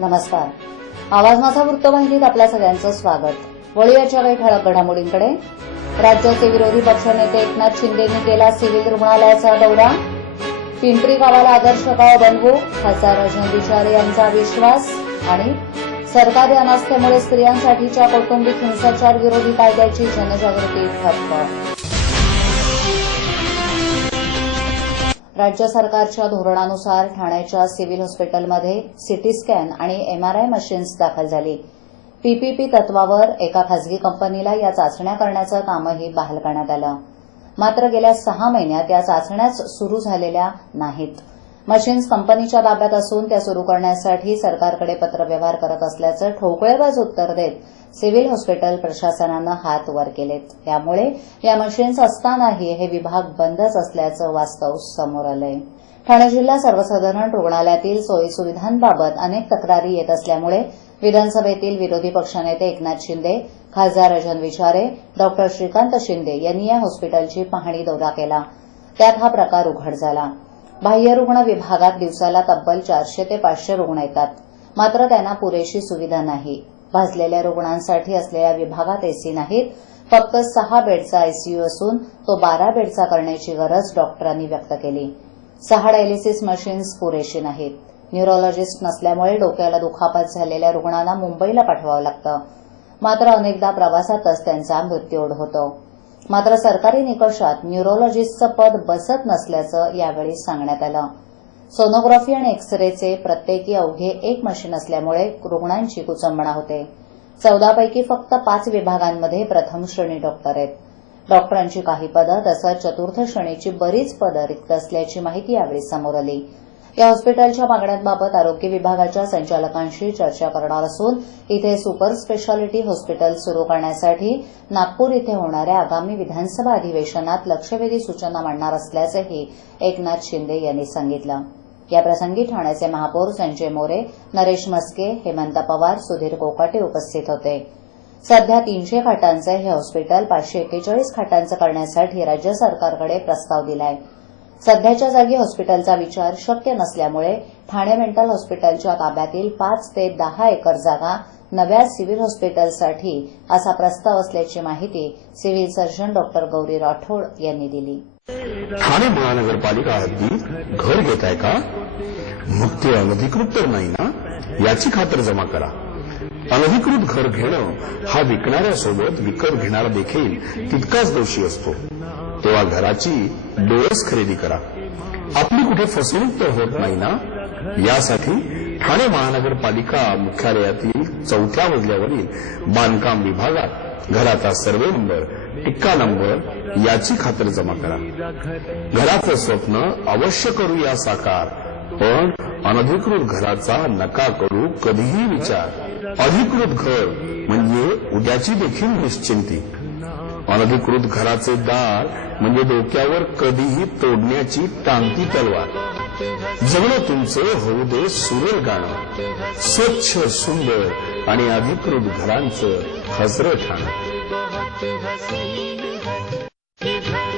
नमस्कार. आवाज माझा वृत्तवाहिनीत आपल्या सगळ्यांचं स्वागत. वळूयाच्या काही ठळक घडामोडींकडे. राज्याचे विरोधी पक्षनेते एकनाथ शिंदेंनी केला सिव्हिल रुग्णालयाचा दौरा. पिंपरी गावाला आदर्श गाव बनवू, खासदार राजन विचारे यांचा विश्वास. आणि सरकारी अनास्थेमुळे स्त्रियांसाठीच्या कौटुंबिक हिंसाचार विरोधी कायद्याची जनजागृती ठप्प. राज्य सरकारच्या धोरणानुसार ठाण्याच्या सिव्हिल हॉस्पिटलमध्ये सीटी स्कॅन आणि एमआरआय मशीन्स दाखल झाली. पीपीपी तत्वावर एका खासगी कंपनीला या चाचण्या करण्याचं कामही बहाल करण्यात आलं. मात्र गेल्या 6 महिन्यात या चाचण्याच सुरू झालेल्या नाहीत. मशीन्स कंपनीच्या ताब्यात असून त्या सुरू करण्यासाठी सरकारकडे पत्रव्यवहार करत असल्याचं ठोकळेबाज उत्तर देत सिव्हिल हॉस्पिटल प्रशासनानं हात वर केलेत. त्यामुळे या मशीन्स असतानाही हे विभाग बंदच असल्याचं वास्तव समोर आलंय. ठाणे जिल्हा सर्वसाधारण रुग्णालयातील सोयीसुविधांबाबत अनेक तक्रारी येत असल्यामुळे विधानसभेतील विरोधी पक्षनेते एकनाथ शिंदे, खासदार राजन विचारे, डॉ. श्रीकांत शिंदे यांनी या हॉस्पिटलची पाहणी दौरा केला. त्यात हा प्रकार उघड झाला. बाह्यरुग्ण विभागात दिवसाला तब्बल 400 ते 500 रुग्ण येतात. मात्र त्यांना पुरेशी सुविधा नाही. भाजलेल्या रुग्णांसाठी असलेल्या विभागात एसी नाहीत. फक्त 6 बेडचा आयसीयू असून तो 12 बेडचा करण्याची गरज डॉक्टरांनी व्यक्त केली. 6 डायलिसिस मशीन्स पुरेशी नाहीत. न्यूरोलॉजिस्ट नसल्यामुळे डोक्याला दुखापत झालेल्या रुग्णांना मुंबईला पाठवावं लागतं. मात्र अनेकदा प्रवासातच त्यांचा मृत्यू होतो. मात्र सरकारी निकषात न्यूरोलॉजिस्टचं पद बसत नसल्याचं यावेळी सांगण्यात आलं. सोनोग्राफी आणि एक्स-रेचे प्रत्येकी अवघे 1 मशीन असल्यामुळे रुग्णांची कुचंबणा होते. 14 पैकी फक्त 5 विभागांमध्ये प्रथम श्रेणी डॉक्टर आहेत. डॉक्टरांची काही पदं तसंच चतुर्थ श्रेणीची बरीच पदं रिक्त असल्याची माहिती यावेळी समोर आली. या हॉस्पिटलच्या मागण्यांबाबत आरोग्य विभागाच्या संचालकांशी चर्चा करणार असून इथे सुपर स्पेशालिटी हॉस्पिटल सुरू करण्यासाठी नागपूर इथे होणाऱ्या आगामी विधानसभा अधिवेशनात लक्षवेधी सूचना मांडणार असल्याचंही एकनाथ शिंदे यांनी सांगितलं. याप्रसंगी ठाण्याचे महापौर संजय मोरे, नरेश म्हस्के, हेमंत पवार, सुधीर कोकाटे उपस्थित होते. सध्या 300 खाटांचे हे हॉस्पिटल 541 खाटांचं करण्यासाठी राज्य सरकारकडे प्रस्ताव दिलाय. सध्याच्या जागी हॉस्पिटलचा विचार शक्य नसल्यामुळे ठाणे मेंटल हॉस्पिटलच्या ताब्यातील 5 ते 10 एकर जागा नव्या सिव्हिल हॉस्पिटलसाठी असा प्रस्ताव असल्याची माहिती सिव्हिल सर्जन डॉ. गौरी राठोड यांनी दिली. ठाणे महानगरपालिका हद्दीत घर घेताय का? मग ते अनधिकृत तर नाही ना, याची खातर जमा करा. अनधिकृत घर घेणं हा विकणाऱ्यासोबत विकत घेणारा देखील तितकाच दोषी असतो. तेव्हा घराची डोळस खरेदी करा. आपली कुठे फसवणूक तर होत नाही ना, यासाठी ठाणे महानगरपालिका मुख्यालयातील 4थ्या मजल्यावरील बांधकाम विभागात घराचा सर्वे नंबर, टिक्का नंबर याची खातर जमा करा. घराचं स्वप्न अवश्य करूया साकार, पण अनधिकृत घराचा नका करू कधीही विचार. अधिकृत घर म्हणजे उद्याची देखील निश्चिंती. अनधिकृत घराचे दार म्हणजे डोक्यावर कधीही तोडण्याची टांगती तलवार. जगणं तुमचं होऊ दे सुरेल गाणं, स्वच्छ सुंदर आणि अधिकृत घरांचं हजरं ठाणं.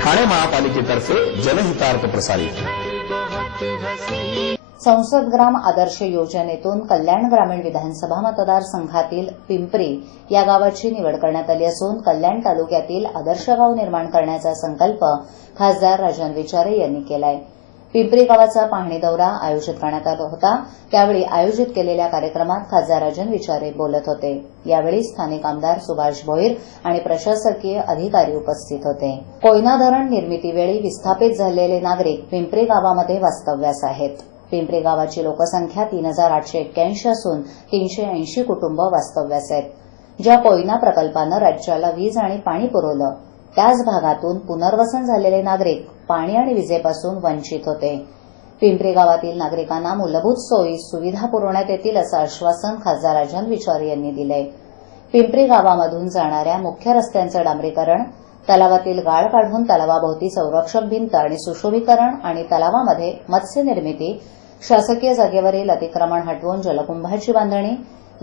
ठाणे महापालिकेतर्फे जनहितार्थ प्रसारित. संसद ग्राम आदर्श योजनेतून कल्याण ग्रामीण विधानसभा मतदारसंघातील पिंपरी या गावाची निवड करण्यात आली असून कल्याण तालुक्यातील आदर्श गाव निर्माण करण्याचा संकल्प खासदार राजन विचारे यांनी केलाय. पिंपरी गावाचा पाहणी दौरा आयोजित करण्यात आला होता. त्यावेळी आयोजित केलेल्या कार्यक्रमात खासदार राजन विचारे बोलत होते. यावेळी स्थानिक आमदार सुभाष भोईर आणि प्रशासकीय अधिकारी उपस्थित होते. कोयना धरण निर्मितीवेळी विस्थापित झालेले नागरिक पिंपरी गावामध्ये वास्तव्यास आहेत. पिंपरी गावाची लोकसंख्या 3881 असून 380 कुटुंब वास्तव्यास आहेत. ज्या कोयना प्रकल्पानं राज्याला वीज आणि पाणी पुरवलं त्याच भागातून पुनर्वसन झालेले नागरिक पाणी आणि विजेपासून वंचित होते. पिंपरी गावातील नागरिकांना मूलभूत सोयी सुविधा पुरवण्यात येतील असं आश्वासन खासदार राजन विचारे यांनी दिलंय. पिंपरी गावामधून जाणाऱ्या मुख्य रस्त्यांचं डांबरीकरण, तलावातील गाळ काढून तलावाभोवती संरक्षक भिंत आणि सुशोभीकरण आणि तलावामध्ये मत्स्य निर्मिती, शासकीय जागेवरील अतिक्रमण हटवून जलकुंभाची बांधणी,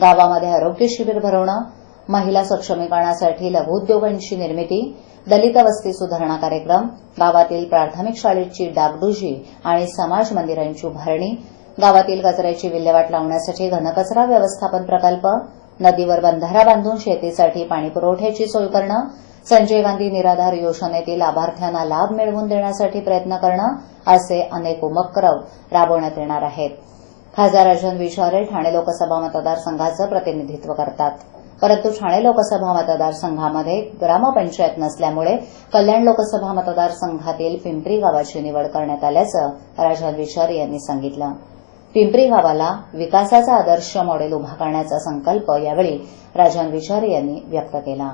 गावामध्ये आरोग्य शिबिर भरवणं, महिला सक्षमीकरणासाठी लघुउद्योगांची निर्मिती, दलित वस्ती सुधारणा कार्यक्रम, गावातील प्राथमिक शाळेची डागडुजी आणि समाज मंदिरांची उभारणी, गावातील कचऱ्याची विल्हेवाट लावण्यासाठी घनकचरा व्यवस्थापन प्रकल्प, नदीवर बंधारा बांधून शेतीसाठी पाणी पुरवठ्याची सोय करणं, संजय गांधी निराधार योजनेतील लाभार्थ्यांना लाभ मिळवून देण्यासाठी प्रयत्न करणं असे अनेक उपक्रम राबवण्यात येणार आहेत. खासदार राजन विचारे ठाणे लोकसभा मतदारसंघाचं प्रतिनिधित्व करतात. परंतु ठाणे लोकसभा मतदारसंघामध्ये ग्रामपंचायत नसल्यामुळे कल्याण लोकसभा मतदारसंघातील पिंपरी गावाची निवड करण्यात आल्याचं राजन विचारे यांनी सांगितलं. पिंपरी गावाला विकासाचा आदर्श मॉडेल उभा करण्याचा संकल्प यावेळी राजन विचारे यांनी व्यक्त केला.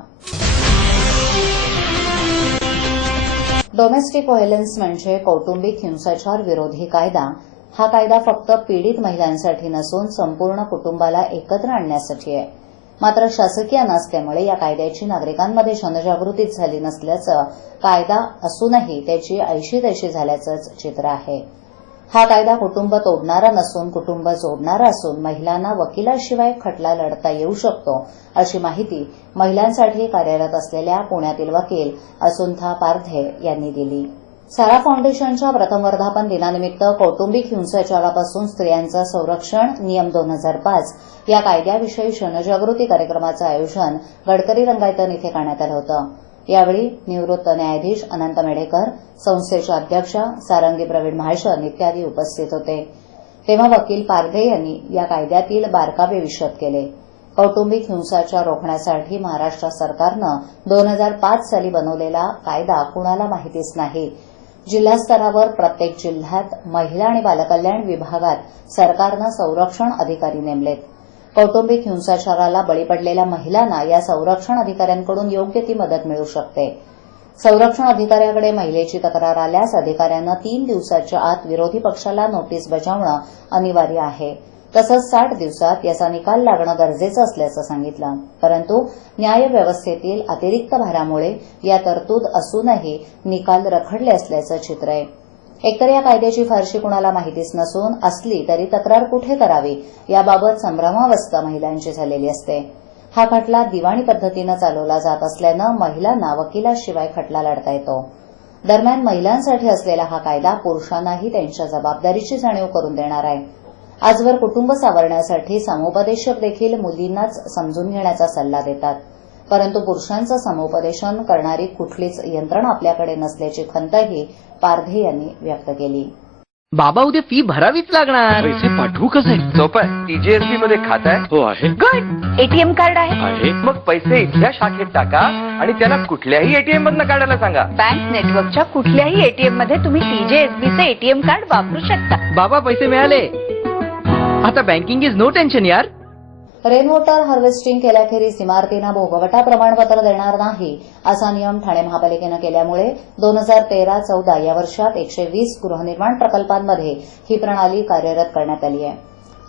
डोमेस्टिक व्हायलन्स म्हणजे कौटुंबिक हिंसाचार विरोधी कायदा. हा कायदा फक्त पीडित महिलांसाठी नसून संपूर्ण कुटुंबाला एकत्र आणण्यासाठी आहे. मात्र शासकीय नसल्यामुळे या कायद्याची नागरिकांमध्ये जनजागृतीच झाली नसल्याचं, कायदा असूनही त्याची ऐशी तैशी झाल्याचंच चित्र आहे. हा कायदा कुटुंब तोडणारा नसून कुटुंब जोडणारा असून महिलांना वकिलाशिवाय खटला लढता येऊ शकतो, अशी माहिती महिलांसाठी कार्यरत असलेल्या पुण्यातील वकील असुंथा पारधे यांनी दिली. सारा फाउंडेशनच्या प्रथम वर्धापन दिनानिमित्त कौटुंबिक हिंसाचारापासून स्त्रियांचं संरक्षण नियम 2005 या कायद्याविषयी जनजागृती कार्यक्रमाचं आयोजन गडकरी रंगायतन इथे करण्यात आलं होतं. यावेळी निवृत्त न्यायाधीश अनंत मेढेकर, संस्थेच्या अध्यक्षा सारंगी प्रवीण महाजन इत्यादी उपस्थित होते. तेव्हा वकील पारधे यांनी या कायद्यातील बारकावे विशद केले. कौटुंबिक हिंसाचार रोखण्यासाठी महाराष्ट्र सरकारनं 2005 साली बनवलेला कायदा कुणाला माहितीच नाही. जिल्हास्तरावर प्रत्येक जिल्ह्यात महिला आणि बालकल्याण विभागात सरकारनं संरक्षण अधिकारी नेमलेत. कौटुंबिक हिंसाचाराला बळी पडलेल्या महिलांना या संरक्षण अधिकाऱ्यांकडून योग्य ती मदत मिळू शकते. संरक्षण अधिकाऱ्याकडे महिलेची तक्रार आल्यास अधिकाऱ्यांना 3 दिवसाच्या आत विरोधी पक्षाला नोटीस बजावणं अनिवार्य आहे. तसंच 60 दिवसात याचा निकाल लागणं गरजेचं असल्याचं सांगितलं. परंतु न्यायव्यवस्थेतील अतिरिक्त भारामुळे या तरतूद असूनही निकाल रखडले असल्याचं चित्र आहे. एकतर या कायद्याची फारशी कुणाला माहितीच नसून असली तरी तक्रार कुठे करावी याबाबत संभ्रमावस्था महिलांची झालेली असते. हा खटला दिवाणी पद्धतीनं चालवला जात असल्यानं महिलांना वकिलाशिवाय खटला लढता येतो. दरम्यान महिलांसाठी असलेला हा कायदा पुरुषांनाही त्यांच्या जबाबदारीची जाणीव करून देणार आहे. आजवर कुटुंब सावरण्यासाठी समुपदेशक देखील मुलींनाच समजून घेण्याचा सल्ला देतात. परंतु पुरुषांचं समुपदेशन करणारी कुठलीच यंत्रणा आपल्याकडे नसल्याची खंतही पारधे यांनी व्यक्त केली. बाबा उद्या फी भरावीच लागणार. पैसे पाठवू कसे? सोपं आहे. TJSB मध्ये खातं आहे. हो आहे. गुड. एटीएम कार्ड आहे. मग पैसे इथल्या शाखेत टाका आणि त्याला कुठल्याही एटीएम मधनं काढायला सांगा. बँक नेटवर्कच्या कुठल्याही एटीएम मध्ये तुम्ही TJSB चे एटीएम कार्ड वापरू शकता. बाबा पैसे मिळाले. आता बँकिंग इज नो टेन्शन यार. रेन वॉटर हार्वेस्टिंग केल्याखेरीज इमारतींना भोगवटा प्रमाणपत्र देणार नाही असा नियम ठाणे महापालिकेनं केल्यामुळे 2013-14 या वर्षात 120 गृहनिर्माण प्रकल्पांमध्ये ही प्रणाली कार्यरत करण्यात आली आहे.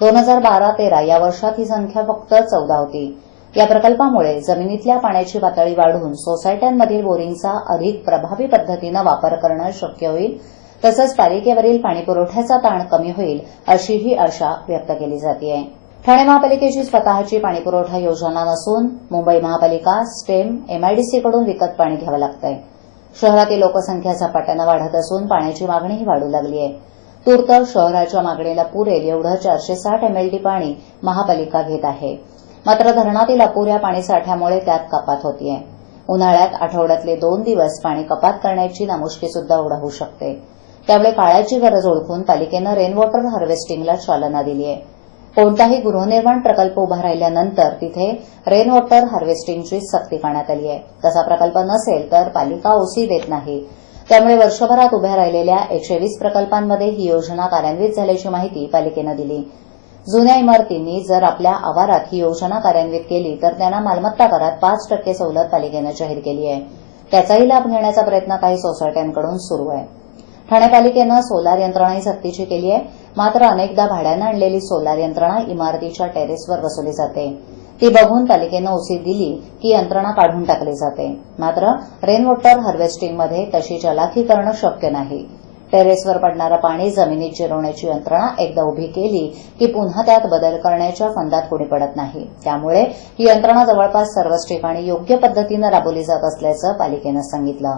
2012-13 या वर्षात ही संख्या फक्त 14 होती. या प्रकल्पामुळे जमिनीतल्या पाण्याची पातळी वाढून सोसायट्यांमधील बोरिंगचा अधिक प्रभावी पद्धतीनं वापर करणं शक्य होईल. तसंच पालिकेवरील पाणीपुरवठ्याचा ताण कमी होईल अशीही आशा व्यक्त केली जाते. ठाणे महापालिकेची स्वतःची पाणीपुरवठा योजना नसून मुंबई महापालिका, स्टेम, MIDCकडून विकत पाणी घ्यावं लागतंय. शहरातील लोकसंख्या झपाट्यानं वाढत असून पाण्याची मागणीही वाढू लागली आहे. तूर्त शहराच्या मागणीला पुरेल एवढं 460 MLD पाणी महापालिका घेत आहे. मात्र धरणातील अपुऱ्या पाणीसाठ्यामुळे त्यात कपात होतीये. उन्हाळ्यात आठवड्यातले 2 दिवस पाणी कपात करण्याची नामुष्की सुद्धा होऊ शकते. त्यामुळे काळाची गरज ओळखून पालिकेनं रेन वॉटर हार्वेस्टिंगला चालना दिली आहे. कोणताही गृहनिर्माण प्रकल्प उभा राहिल्यानंतर तिथे रेन वॉटर हार्वेस्टिंगची सक्ती करण्यात आली आहे. तसा प्रकल्प नसेल तर पालिका ओसी देत नाही. त्यामुळे वर्षभरात उभ्या राहिलेल्या 120 प्रकल्पांमध्ये ही योजना कार्यान्वित झाल्याची माहिती पालिकेनं दिली. जुन्या इमारतींनी जर आपल्या आवारात ही योजना कार्यान्वित केली तर त्यांना मालमत्ता करात 5% सवलत पालिकेनं जाहीर केली आहे. त्याचाही लाभ घेण्याचा प्रयत्न काही सोसायट्यांकडून सुरू आहे. ठाणे पालिकेनं सोलार यंत्रणाही सक्तीची केली आहे. मात्र अनेकदा भाड्यानं आणलेली सोलार यंत्रणा इमारतीच्या टेरेसवर बसवली जाते. ती बघून पालिकेनं ओसी दिली की यंत्रणा काढून टाकली जाते. मात्र रेन वॉटर हार्वेस्टिंगमध्ये तशी चलाखी करणं शक्य नाही. टेरेसवर पडणारं पाणी जमिनीत जिरवण्याची यंत्रणा एकदा उभी केली की पुन्हा त्यात बदल करण्याच्या फंदात कोणी पडत नाही. त्यामुळे ही यंत्रणा जवळपास सर्वच ठिकाणी योग्य पद्धतीनं राबवली जात असल्याचं पालिकेनं सांगितलं.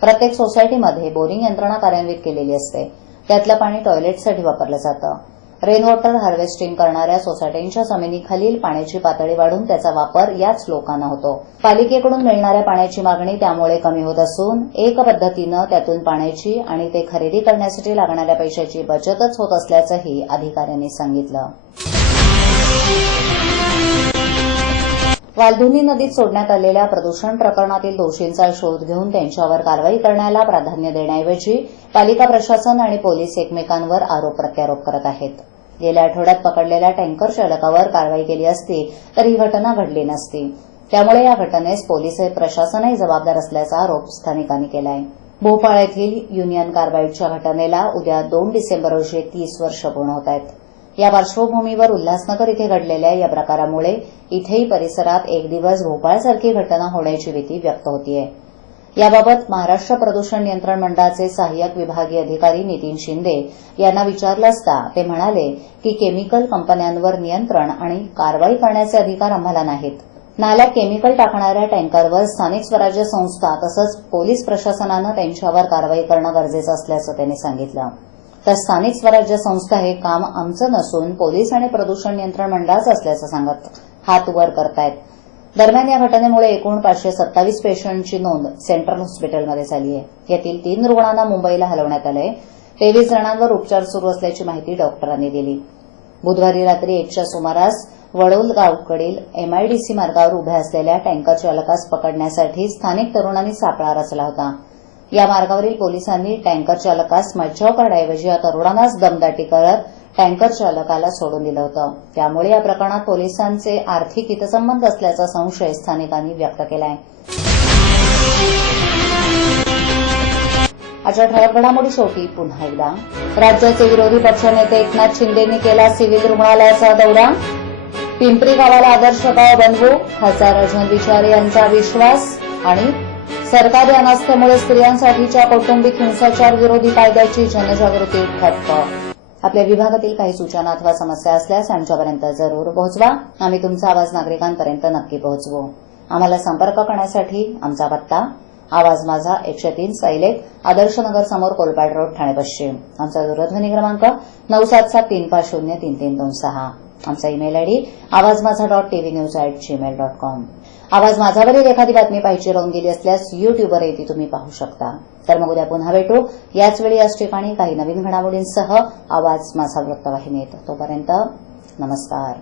प्रत्येक सोसायटीमध्ये बोरिंग यंत्रणा कार्यान्वित केलेली असते. त्यातलं पाणी टॉयलेटसाठी वापरलं जातं. रेन वॉटर हार्वेस्टिंग करणाऱ्या सोसायट्यांच्या जमिनीखालील पाण्याची पातळी वाढून त्याचा वापर याच लोकांना होतो. पालिकेकडून मिळणाऱ्या पाण्याची मागणी त्यामुळे कमी होत असून एक पद्धतीनं त्यातून पाण्याची आणि ते खरेदी करण्यासाठी लागणाऱ्या पैशाची बचतच होत असल्याचंही अधिकाऱ्यांनी सांगितलं. वालधुनी नदीत सोडण्यात आलेल्या प्रदूषण प्रकरणातील दोषींचा शोध घेऊन त्यांच्यावर कारवाई करण्याला प्राधान्य देण्याऐवजी पालिका प्रशासन आणि पोलीस एकमेकांवर आरोप प्रत्यारोप करत आहेत. गेल्या आठवड्यात पकडलेल्या टँकर चालकावर कारवाई केली असती तर ही घटना घडली नसती. त्यामुळे या घटनेस पोलीस प्रशासनही जबाबदार असल्याचा आरोप स्थानिकांनी केला आहे. भोपाळ येथील युनियन कार्बाईडच्या घटनेला उद्या 2 डिसेंबर रोजी 30 वर्ष पूर्ण होत आहेत. या पार्श्वभूमीवर उल्हासनगर इथे घडलेल्या या प्रकारामुळे इथेही परिसरात एक दिवस भोपाळसारखी घटना होण्याची भीती व्यक्त होतीये. याबाबत महाराष्ट्र प्रदूषण नियंत्रण मंडळाचे सहाय्यक विभागीय अधिकारी नितीन शिंदे यांना विचारलं असता ते म्हणाले की केमिकल कंपन्यांवर नियंत्रण आणि कारवाई करण्याचे अधिकार आम्हाला नाहीत. नाल्यात केमिकल टाकणाऱ्या टँकरवर स्थानिक स्वराज्य संस्था तसंच पोलीस प्रशासनानं त्यांच्यावर कारवाई करणं गरजेचं असल्याचं त्यांनी सांगितलं. तर स्थानिक स्वराज्य संस्था हे काम आमचं नसून पोलीस आणि प्रदूषण नियंत्रण मंडळाचं असल्याचं सांगत हात वर करतायत. दरम्यान या घटनेमुळे एकूण 527 पेशंटची नोंद सेंट्रल हॉस्पिटलमध्ये झाली आहे. यातील 3 रुग्णांना मुंबईला हलवण्यात आलंय. 23 जणांवर उपचार सुरू असल्याची माहिती डॉक्टरांनी दिली. बुधवारी रात्री 1च्या सुमारास वडोल गावकडील MIDC मार्गावर उभ्या असलेल्या टँकर चालकास पकडण्यासाठी स्थानिक तरुणांनी सापळा रचला होता. या मार्गावरील पोलिसांनी टँकर चालकास मज्जाव करण्याऐवजी या तरुणांनाच दमदाटी करत टँकर चालकाला सोडून दिलं होतं. त्यामुळे या प्रकरणात पोलिसांचे आर्थिक हितसंबंध असल्याचा संशय स्थानिकांनी व्यक्त केला आहे. आजच्या ठळक घडामोडी शेवटी पुन्हा एकदा राज्याचे विरोधी पक्षनेते एकनाथ शिंदेंनी केला सिव्हिल रुग्णालयाचा दौरा. पिंपरी गावाला आदर्श गाव बनवू खासदार अर्जुन विचारे यांचा विश्वास. आणि सरकारी अनास्थेमुळे स्त्रियांसाठीच्या कौटुंबिक हिंसाचार विरोधी कायद्याची जनजागृती ठप्प. आपल्या विभागातील काही सूचना अथवा समस्या असल्यास आमच्यापर्यंत जरूर पोहोचवा. आम्ही तुमचा आवाज नागरिकांपर्यंत नक्की पोहोचवू. आम्हाला संपर्क करण्यासाठी आमचा पत्ता आवाज माझा 103 सायलेक आदर्शनगर समोर कोलपाड रोड ठाणे पश्चिम. आमचा दूरध्वनी क्रमांक 9772033326. आमचा ईमेल आयडी awazmaza.tvnews@gmail.com. आवाज माझावरील एखादी बातमी पाहिजे राहून गेली असल्यास युट्यूबवर ती तुम्ही पाहू शकता. तर मग उद्या पुन्हा भेटू याच वेळी याच ठिकाणी काही नवीन घडामोडींसह आवाज माझा वृत्तवाहिनीत. तोपर्यंत नमस्कार.